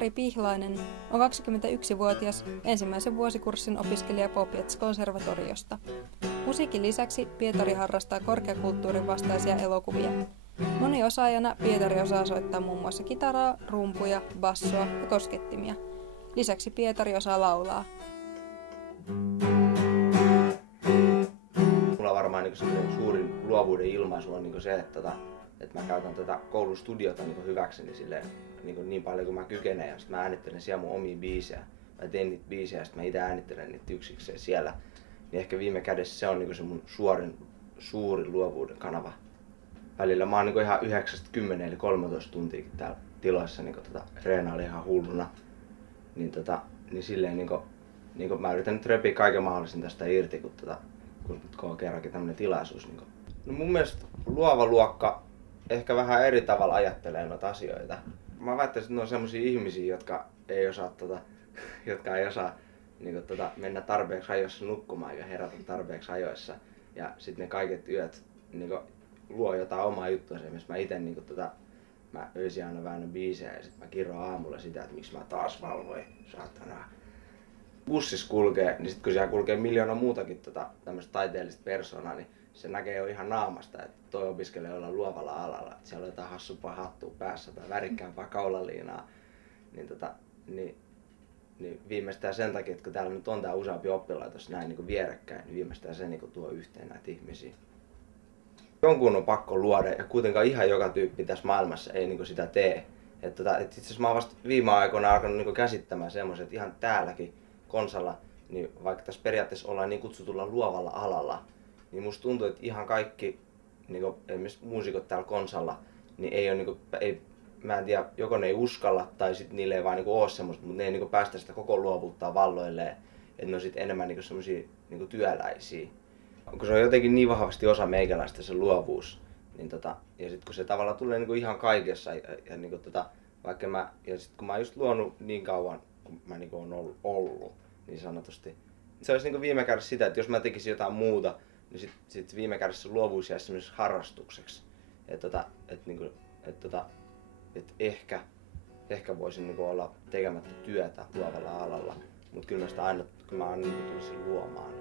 Pietari Pihlainen on 21-vuotias ensimmäisen vuosikurssin opiskelija Popjets-konservatoriosta. Musiikin lisäksi Pietari harrastaa korkeakulttuurin vastaisia elokuvia. Moniosaajana Pietari osaa soittaa muun muassa kitaraa, rumpuja, bassoa ja koskettimia. Lisäksi Pietari osaa laulaa. Mulla varmaan niin suurin luovuuden ilmaisu on se, että mä käytän tätä koulun studiota hyväkseni niin paljon kuin mä kykenen, ja sitten mä äänittelen siellä mun omia biisejä. Mä teen niitä biisejä ja sitten mä itse äänittelen niitä yksikseen siellä. Niin ehkä viime kädessä se on se mun suurin luovuuden kanava. Välillä mä oon ihan 9-10 eli 13 tuntiakin täällä tiloissa treenailla ihan hulluna. Niin silleen mä yritän nyt repiä kaiken mahdollisen tästä irti, kun on kerrankin tämmönen tilaisuus. No mun mielestä luova luokka ehkä vähän eri tavalla ajattelee noita asioita. Mä väittäisin, että ne on semmosia ihmisiä, jotka ei osaa mennä tarpeeksi ajoissa nukkumaan ja herätä tarpeeksi ajoissa. Ja sitten ne kaiket yöt luo jotain omaa juttua. Esimerkiksi mä ite mä öisin aina väännän biisejä ja sitten mä kirjoan aamulla sitä, että miksi mä taas valvoin, saatana. Bussissa kulkee, niin sit kun siellä kulkee miljoona muutakin tämmöistä taiteellista persoonaa, niin se näkee jo ihan naamasta, että toi opiskelee olla luovalla alalla. Että siellä on jotain hassumpaa hattua päässä tai värikkäämpää kaulaliinaa. Niin viimeistään sen takia, että kun täällä nyt on tää useampi oppilaitos näin vierekkäin, niin viimeistään se tuo yhteen näitä ihmisiä. Jonkun on pakko luoda ja kuitenkaan ihan joka tyyppi tässä maailmassa ei sitä tee. Itse asiassa mä oon vasta viime aikoina alkanut käsittämään semmoisen, että ihan täälläkin Konsalla, niin vaikka tässä periaatteessa ollaan niin kutsutulla luovalla alalla, niin musta tuntuu, että ihan kaikki esimerkiksi muusikot täällä Konsalla, niin mä en tiedä, joko ne ei uskalla tai sitten niille ei vaan oo semmoista, mutta ne ei päästä sitä koko luovuuttaan valloilleen, että ne on sitten enemmän semmosia työläisiä. Kun se on jotenkin niin vahvasti osa meikäläistä se luovuus, niin ja sitten kun se tavallaan tulee ihan kaikessa ja sit kun mä oon just luonut niin kauan, kun mä oon ollut niin sanotusti. Se olisi viime kädessä sitä, että jos mä tekisin jotain muuta, niin sit viime kädessä luovuus jäisi semmoiseksi harrastukseksi. Että ehkä voisin olla tekemättä työtä luovalla alalla, mutta kyllä mä sitä aina, kun mä tulisin luomaan.